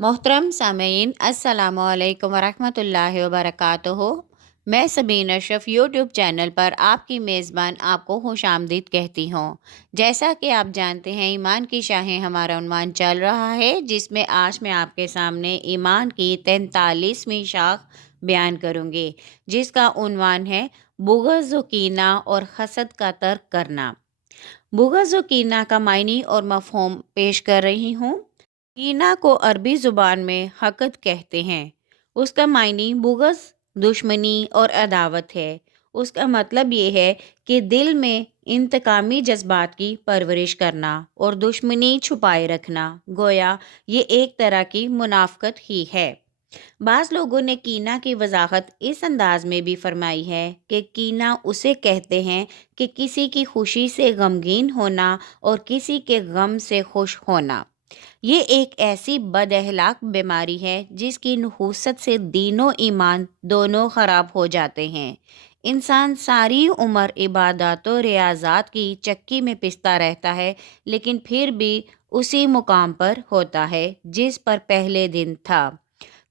मोहतरम सामीन अस्सलामु अलैकुम वरहमतुल्लाहि वबरकातुहू। मैं सबीन अशरफ यूट्यूब चैनल पर आपकी मेज़बान आपको खुश आमदीद कहती हूँ। जैसा कि आप जानते हैं, ईमान की शाहें हमारा उन्वान चल रहा है, जिसमें आज मैं आपके सामने ईमान की 43वीं शाख बयान करूँगी, जिसका उन्वान है बुग़्ज़ व कीना और हसद का तर्क करना। बुग़्ज़ व कीना का मायनी और मफ़हूम पेश कर रही हूँ। कीना को अरबी ज़ुबान में हक़द कहते हैं। उसका मायनी बुग़्ज़, दुश्मनी और अदावत है। उसका मतलब ये है कि दिल में इंतकामी जज्बात की परवरिश करना और दुश्मनी छुपाए रखना, गोया ये एक तरह की मुनाफ़क़त ही है। बाज़ लोगों ने कीना की वजाहत इस अंदाज में भी फरमाई है कि कीना उसे कहते हैं कि किसी की खुशी से गमगीन होना और किसी के गम से खुश होना। ये एक ऐसी बदअखलाक बीमारी है जिसकी नहूसत से दीनो ईमान दोनों ख़राब हो जाते हैं। इंसान सारी उम्र इबादत और रियाज़ात की चक्की में पिसता रहता है, लेकिन फिर भी उसी मुकाम पर होता है जिस पर पहले दिन था,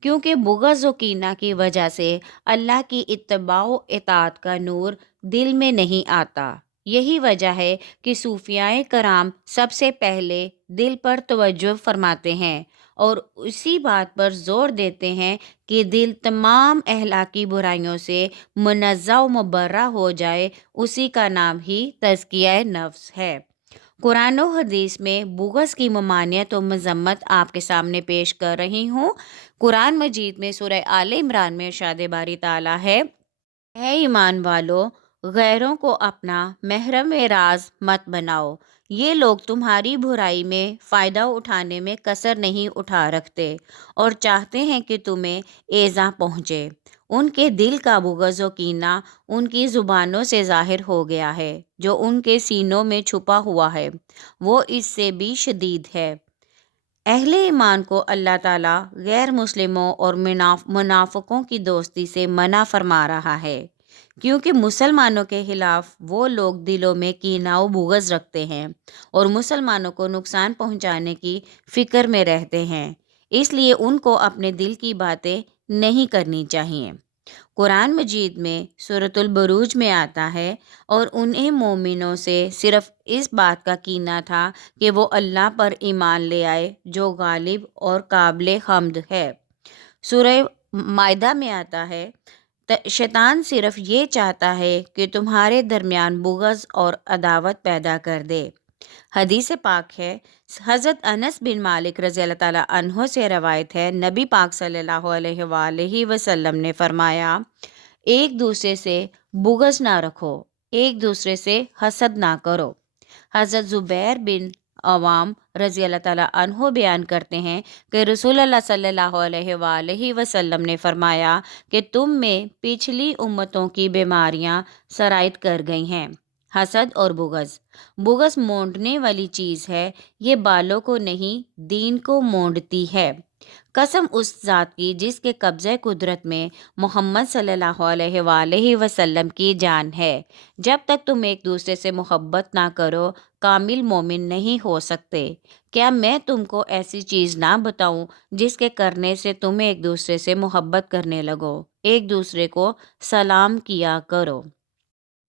क्योंकि बुग़्ज़ व कीना की वजह से अल्लाह की इत्तबा व इताअत का नूर दिल में नहीं आता। यही वजह है कि सूफियाए कराम सबसे पहले दिल पर तवज्जो फरमाते हैं और उसी बात पर जोर देते हैं कि दिल तमाम अहलाकी बुराइयों से मुनज़्ज़ह व मुबर्रा हो जाए। उसी का नाम ही तज़किया नफ्स है। कुरान और हदीस में बुग़्ज़ की ममानियत और मज़म्मत आपके सामने पेश कर रही हूँ। कुरान मजीद में सूरह आले इमरान में इरशाद बारी ताला है, है ईमान वालो, गैरों को अपना महरम राज मत बनाओ। ये लोग तुम्हारी बुराई में फ़ायदा उठाने में कसर नहीं उठा रखते और चाहते हैं कि तुम्हें एज़ा पहुँचे। उनके दिल का बुग़्ज़ व कीना उनकी ज़ुबानों से ज़ाहिर हो गया है। जो उनके सीनों में छुपा हुआ है वो इससे भी शदीद है। अहले ईमान को अल्लाह ताला गैर मुस्लिमों और मुनाफिकों की दोस्ती से मना फरमा रहा है, क्योंकि मुसलमानों के खिलाफ वो लोग दिलों में कीना व बुग़्ज़ रखते हैं और मुसलमानों को नुकसान पहुंचाने की फ़िक्र में रहते हैं। इसलिए उनको अपने दिल की बातें नहीं करनी चाहिए। कुरान मजीद में सूरतुल बुरूज में आता है, और उन्हें मोमिनों से सिर्फ इस बात का कीना था कि वो अल्लाह पर ईमान ले आए जो गालिब और काबिल हम्द है। सूरह मायदा में आता है, शैतान सिर्फ ये चाहता है कि तुम्हारे दरमियान बुग़्ज़ और अदावत पैदा कर दे। हदीस पाक है, हज़रत अनस बिन मालिक रज़ी अल्लाह ताला अन्हो से रवायत है, नबी पाक सल्लल्लाहु अलैहि वसल्लम ने फरमाया, एक दूसरे से बुग़्ज़ ना रखो, एक दूसरे से हसद ना करो। हज़रत ज़ुबैर बिन अवाम रज़ी अल्लाह ताला अन्हो बयान करते हैं कि रसूलुल्लाह सल्लल्लाहु अलैहि वसल्लम ने फरमाया कि तुम में पिछली उम्मतों की बीमारियां सरायत कर गई हैं। हसद और बुग़्ज़। बुग़्ज़ मोंडने वाली चीज़ है, ये बालों को नहीं दीन को मोंडती है। कसम उस ज़ात की जिसके कब्ज़े कुदरत में मोहम्मद सल्लल्लाहु अलैहि वसल्लम की जान है, जब तक तुम एक दूसरे से मोहब्बत ना करो, कामिल मोमिन नहीं हो सकते। क्या मैं तुमको ऐसी चीज़ ना बताऊं जिसके करने से तुम एक दूसरे से मोहब्बत करने लगो? एक दूसरे को सलाम किया करो।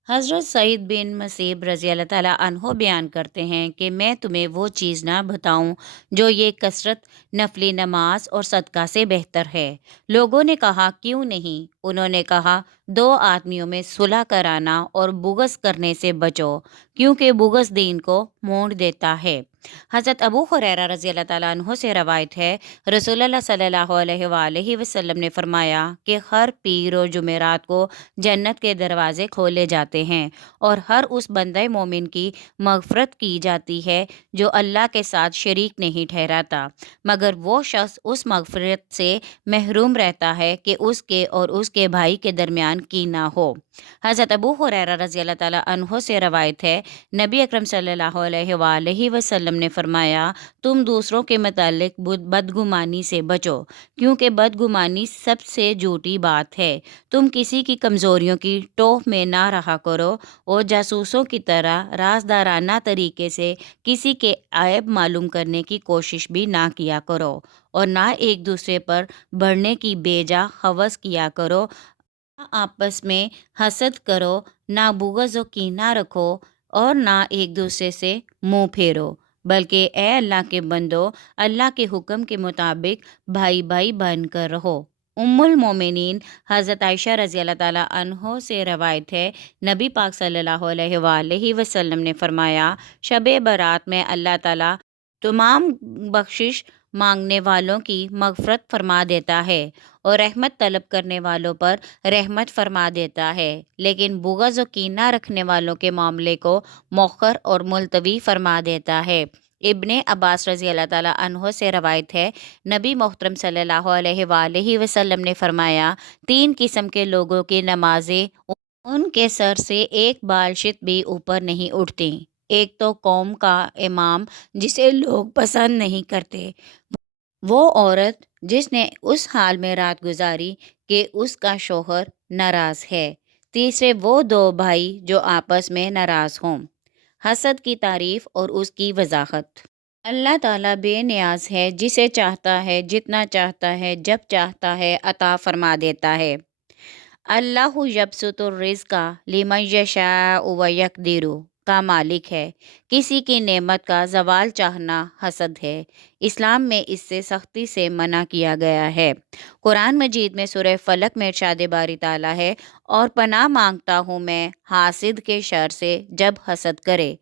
हज़रत सईद बिन मसीब रज़ी अल्लाह ताला अन्हो बयान करते हैं कि मैं तुम्हें वो चीज़ ना बताऊं जो ये कसरत, नफली नमाज और सदका से बेहतर है। लोगों ने कहा, क्यों नहीं? उन्होंने कहा, दो आदमियों में सुलह कराना और बुग़्ज़ करने से बचो, क्योंकि बुग़्ज़ दीन को मोड़ देता है। हज़रत अबू हुरैरा रज़ी अल्लाह ताला अन्हो से रवायत है, रसूलुल्लाह सल्लल्लाहु अलैहि वसल्लम ने फरमाया कि हर पीर और जुमेरात को जन्नत के दरवाज़े खोले जाते हैं और हर उस बंदे मोमिन की मग़फ़रत की जाती है जो अल्लाह के साथ शरीक नहीं ठहराता, मगर वो शख्स उस मग़फ़रत से महरूम रहता है कि उसके और उसके भाई के दरमियान कीना हो। हज़रत अबू हुरैरा रज़ी अल्लाह ताला अन्हो से रवायत है, नबी अकरम सल्लल्लाहु अलैहि वसल्लम ने फरमाया, तुम दूसरों के मुताल्लिक बदगुमानी से बचो, क्योंकि बदगुमानी सबसे झूठी बात है। तुम किसी की कमज़ोरियों की टोह में ना रहा करो और जासूसों की तरह राजदाराना तरीके से किसी के ऐब मालूम करने की कोशिश भी ना किया करो। اور نہ ایک دوسرے پر بڑھنے کی بیجا ہوس کیا کرو، نہ آپس میں حسد کرو، نہ بغض و کینہ رکھو، اور نہ ایک دوسرے سے منہ پھیرو، بلکہ اے اللہ کے بندو، اللہ کے حکم کے مطابق بھائی بھائی بن کر رہو۔ ام المومنین حضرت عائشہ رضی اللہ تعالیٰ عنہ سے روایت ہے، نبی پاک صلی اللہ علیہ وآلہ وسلم نے فرمایا، شب برات میں اللہ تعالیٰ تمام بخشش مانگنے والوں کی مغفرت فرما دیتا ہے اور رحمت طلب کرنے والوں پر رحمت فرما دیتا ہے، لیکن بغض و کینہ رکھنے والوں کے معاملے کو مؤخر اور ملتوی فرما دیتا ہے۔ ابن عباس رضی اللہ تعالیٰ عنہ سے روایت ہے، نبی محترم صلی اللہ علیہ وآلہ وسلم نے فرمایا، تین قسم کے لوگوں کی نمازیں ان کے سر سے ایک بال شت بھی اوپر نہیں اٹھتی۔ ایک تو قوم کا امام جسے لوگ پسند نہیں کرتے، وہ عورت جس نے اس حال میں رات گزاری کہ اس کا شوہر ناراض ہے، تیسرے وہ دو بھائی جو آپس میں ناراض ہوں۔ حسد کی تعریف اور اس کی وضاحت۔ اللہ تعالیٰ بے نیاز ہے، جسے چاہتا ہے جتنا چاہتا ہے جب چاہتا ہے عطا فرما دیتا ہے۔ اللہ یبسط الرزق لمن یشاء ویقدر کا مالک ہے، کسی کی نعمت کا زوال چاہنا حسد ہے۔ اسلام میں اس سے سختی سے منع کیا گیا ہے۔ قرآن مجید میں سورہ فلق میں ارشاد باری تعالیٰ ہے، اور پناہ مانگتا ہوں میں حاسد کے شر سے جب حسد کرے۔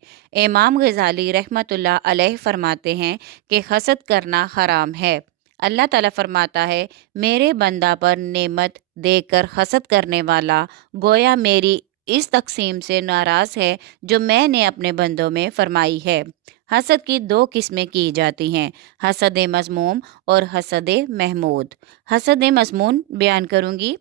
امام غزالی رحمۃ اللہ علیہ فرماتے ہیں کہ حسد کرنا حرام ہے۔ اللہ تعالیٰ فرماتا ہے، میرے بندہ پر نعمت دیکھ کر حسد کرنے والا گویا میری اس تقسیم سے ناراض ہے جو میں نے اپنے بندوں میں فرمائی ہے۔ حسد کی دو قسمیں کی جاتی ہیں، حسد مذموم اور حسد محمود۔ حسد مذموم بیان کروں گی۔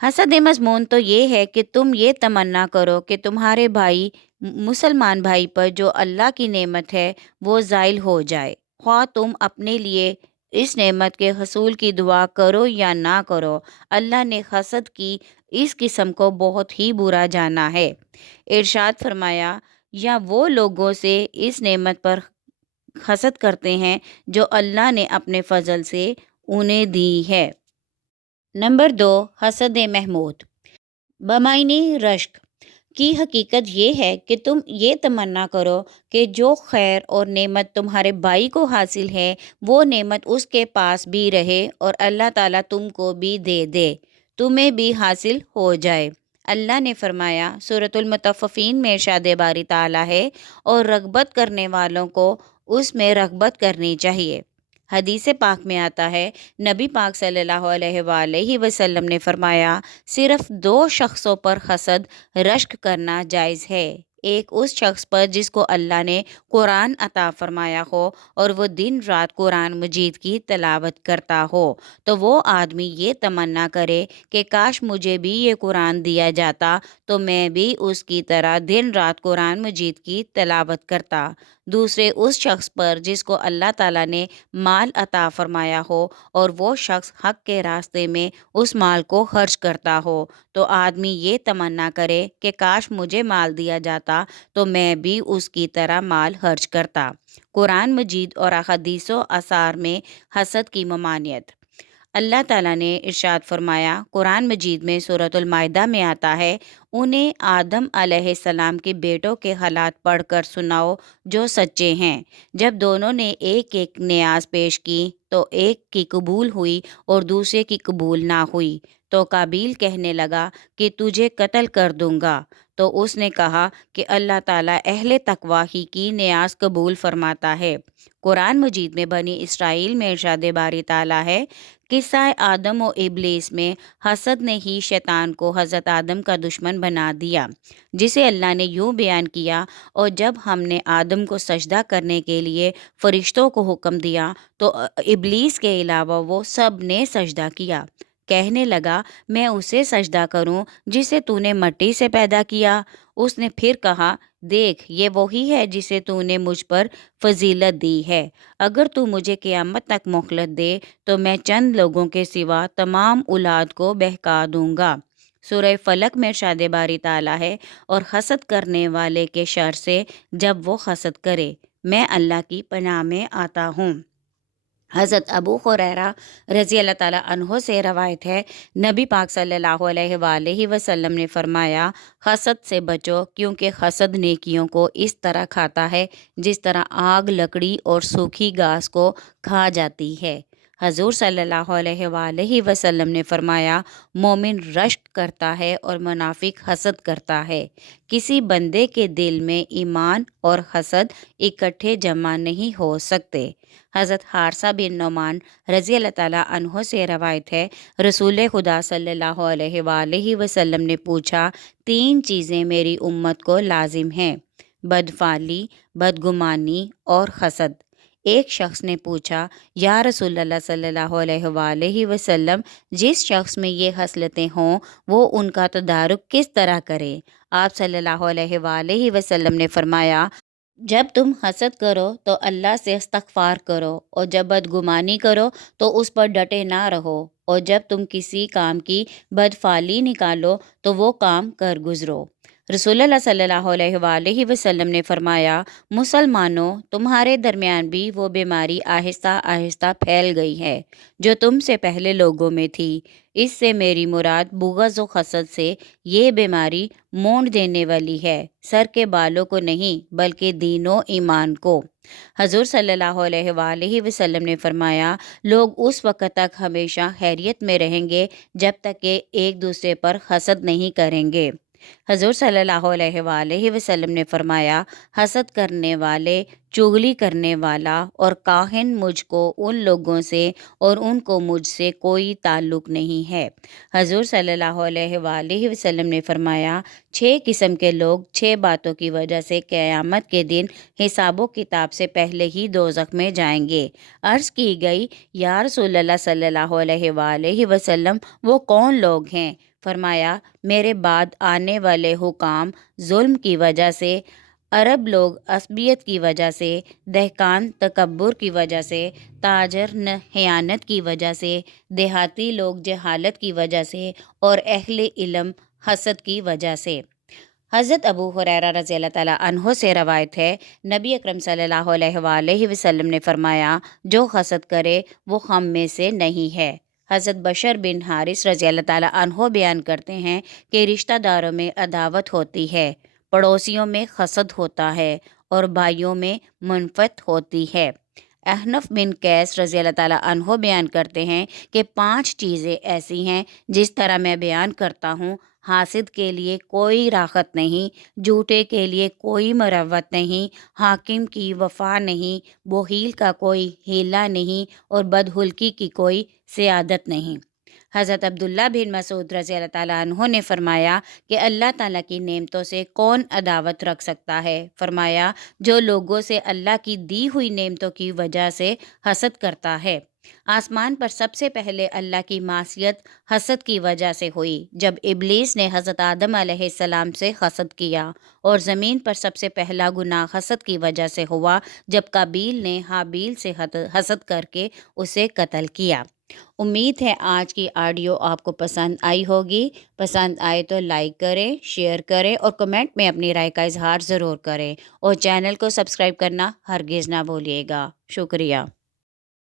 حسد مذموم تو یہ ہے کہ تم یہ تمنا کرو کہ تمہارے بھائی مسلمان بھائی پر جو اللہ کی نعمت ہے وہ زائل ہو جائے، خواہ تم اپنے لیے اس نعمت کے حصول کی دعا کرو یا نہ کرو۔ اللہ نے حسد کی اس قسم کو بہت ہی برا جانا ہے۔ ارشاد فرمایا، یا وہ لوگوں سے اس نعمت پر حسد کرتے ہیں جو اللہ نے اپنے فضل سے انہیں دی ہے۔ نمبر 2، حسد محمود۔ بمعنی رشک کی حقیقت یہ ہے کہ تم یہ تمنا کرو کہ جو خیر اور نعمت تمہارے بھائی کو حاصل ہے وہ نعمت اس کے پاس بھی رہے اور اللہ تعالیٰ تم کو بھی دے دے، تمہیں بھی حاصل ہو جائے۔ اللہ نے فرمایا، سورۃ المطففین میں ارشاد باری تعالیٰ ہے، اور رغبت کرنے والوں کو اس میں رغبت کرنی چاہیے۔ حدیث پاک میں آتا ہے، نبی پاک صلی اللہ علیہ وآلہ وسلم نے فرمایا، صرف دو شخصوں پر حسد رشک کرنا جائز ہے۔ ایک اس شخص پر جس کو اللہ نے قرآن عطا فرمایا ہو اور وہ دن رات قرآن مجید کی تلاوت کرتا ہو، تو وہ آدمی یہ تمنا کرے کہ کاش مجھے بھی یہ قرآن دیا جاتا تو میں بھی اس کی طرح دن رات قرآن مجید کی تلاوت کرتا۔ دوسرے اس شخص پر جس کو اللہ تعالیٰ نے مال عطا فرمایا ہو اور وہ شخص حق کے راستے میں اس مال کو خرچ کرتا ہو، تو آدمی یہ تمنا کرے کہ کاش مجھے مال دیا جاتا تو میں بھی اس کی طرح مال خرچ کرتا۔ قرآن مجید اور احادیث و آثار میں حسد کی ممانعت۔ اللہ تعالیٰ نے ارشاد فرمایا، قرآن مجید میں سورۃ المائدہ میں آتا ہے، انہیں آدم علیہ السلام کے بیٹوں کے حالات پڑھ کر سناؤ جو سچے ہیں۔ جب دونوں نے ایک ایک نیاز پیش کی تو ایک کی قبول ہوئی اور دوسرے کی قبول نہ ہوئی، تو قابیل کہنے لگا کہ تجھے قتل کر دوں گا، تو اس نے کہا کہ اللہ تعالیٰ اہل تقویٰ ہی کی نیاز قبول فرماتا ہے۔ قرآن مجید میں بنی اسرائیل میں ارشاد باری تعالیٰ ہے، قصہ آدم و ابلیس میں حسد نے ہی شیطان کو حضرت آدم کا دشمن بنا دیا، جسے اللہ نے یوں بیان کیا، اور جب ہم نے آدم کو سجدہ کرنے کے لیے فرشتوں کو حکم دیا تو ابلیس کے علاوہ وہ سب نے سجدہ کیا۔ کہنے لگا، میں اسے سجدہ کروں جسے تو نے مٹی سے پیدا کیا۔ اس نے پھر کہا، دیکھ یہ وہی ہے جسے تو نے مجھ پر فضیلت دی ہے، اگر تو مجھے قیامت تک مہلت دے تو میں چند لوگوں کے سوا تمام اولاد کو بہکا دوں گا۔ سورہ فلق میں ارشاد باری تعالیٰ ہے، اور حسد کرنے والے کے شر سے جب وہ حسد کرے، میں اللہ کی پناہ میں آتا ہوں۔ हज़रत अबू हुरैरा रज़ी अल्लाह ताला अन्हो से रवायत है, नबी पाक सल्लल्लाहु अलैहि वसल्लम ने फरमाया, हसद से बचो क्योंकि हसद नेकियों को इस तरह खाता है जिस तरह आग लकड़ी और सूखी घास को खा जाती है। हजूर सल्लल्लाहु अलैहि वसल्लम ने फरमाया, मोमिन रश्क करता है और मुनाफिक हसद करता है। किसी बंदे के दिल में ईमान और हसद इकट्ठे जमा नहीं हो सकते। हज़रत हारसा बिन नोमान रज़ी अल्लाह ताला अन्हो से रवायत है, रसूल खुदा सल्लल्लाहु अलैहि वसल्लम ने पूछा, तीन चीज़ें मेरी उम्मत को लाजिम हैं, बदफाली, बदगुमानी और हसद। एक शख्स ने पूछा, या रसूलल्लाह सल्लल्लाहु अलैहि वसल्लम, जिस शख्स में ये हसलतें हों वो उनका तदारुक किस तरह करे? आप सल्लल्लाहु अलैहि वसल्लम ने फरमाया, जब तुम हसद करो तो अल्लाह से इस्तग़फ़ार करो, और जब बदगुमानी करो तो उस पर डटे ना रहो, और जब तुम किसी काम की बदफाली निकालो तो वो काम कर गुजरो। रसूलुल्लाह सल्लल्लाहु अलैहि वसल्लम ने फरमाया, मुसलमानों, तुम्हारे दरमियान भी वो बीमारी आहिस्ता आहिस्ता फैल गई है जो तुमसे पहले लोगों में थी। इससे मेरी मुराद बुग़्ज़ व हसद से ये बीमारी मोड़ देने वाली है, सर के बालों को नहीं बल्कि दीनों ईमान को। हजूर सल्लल्लाहु अलैहि वसल्लम ने फरमाया, लोग उस वक़्त तक हमेशा खैरियत में रहेंगे जब तक कि एक दूसरे पर हसद नहीं करेंगे। हजूर सल्लल्लाहु अलैहि वसल्लम ने फरमाया, हसद करने वाले, चुगली करने वाला और काहिन मुझको उन लोगों से और उनको मुझसे कोई ताल्लुक़ नहीं है। हजूर सल्लल्लाहु अलैहि वसल्लम ने फरमाया, 6 किस्म के लोग 6 बातों की वजह से क़यामत के दिन हिसाबो किताब से पहले ही दोज़ख में जाएंगे। अर्ज़ की गई, या रसूलल्लाह सल्लल्लाहु अलैहि वसल्लम, वो कौन लोग हैं? फरमाया, मेरे बाद आने वाले हुकाम जुल्म की वजह से, अरब लोग असबियत की वजह से, दहकान तकब्बुर की वजह से, ताजर खयानत की वजह से, देहाती लोग जहालत की वजह से, और अहले इल्म हसद की वजह से। हज़रत अबू हुरैरा रज़ी अल्लाह ताला अन्हो से रवायत है, नबी अकरम सल्लल्लाहु अलैहि वसल्लम ने फरमाया, जो हसद करे वो हम में से नहीं है। हज़रत बशर बिन हारिस रज़ी अल्लाह ताला अन्हो बयान करते हैं कि रिश्तेदारों में अदावत होती है, पड़ोसियों में हसद होता है और भाइयों में मुनफ़त होती है। अहनफ बिन कैस रज़ी अल्लाह ताला अन्हो बयान करते हैं कि 5 चीज़ें ऐसी हैं जिस तरह मैं बयान करता हूँ, हासिद के लिए कोई राहत नहीं, झूठे के लिए कोई मरवत नहीं, हाकिम की वफा नहीं, बोहील का कोई हीला नहीं, और बदहुल्की की कोई सियादत नहीं। हज़रत अब्दुल्ला बिन मसूद रज़ी अल्लाह ताला अन्हो ने फरमाया कि अल्लाह ताला की नेमतों से कौन अदावत रख सकता है? फरमाया, जो लोगों से अल्लाह की दी हुई नेमतों की वजह से हसद करता है। आसमान पर सबसे पहले अल्लाह की मासियत हसद की वजह से हुई, जब इब्लीस ने हज़रत आदम अलैहिस्सलाम से हसद किया, और ज़मीन पर सबसे पहला गुनाह हसद की वजह से हुआ, जब काबील ने हाबील से हसद करके उसे कत्ल किया। उम्मीद है आज की ऑडियो आपको पसंद आई होगी। पसंद आए तो लाइक करें, शेयर करें और कमेंट में अपनी राय का इजहार ज़रूर करें, और चैनल को सब्सक्राइब करना हरगिज़ ना भूलिएगा। शुक्रिया।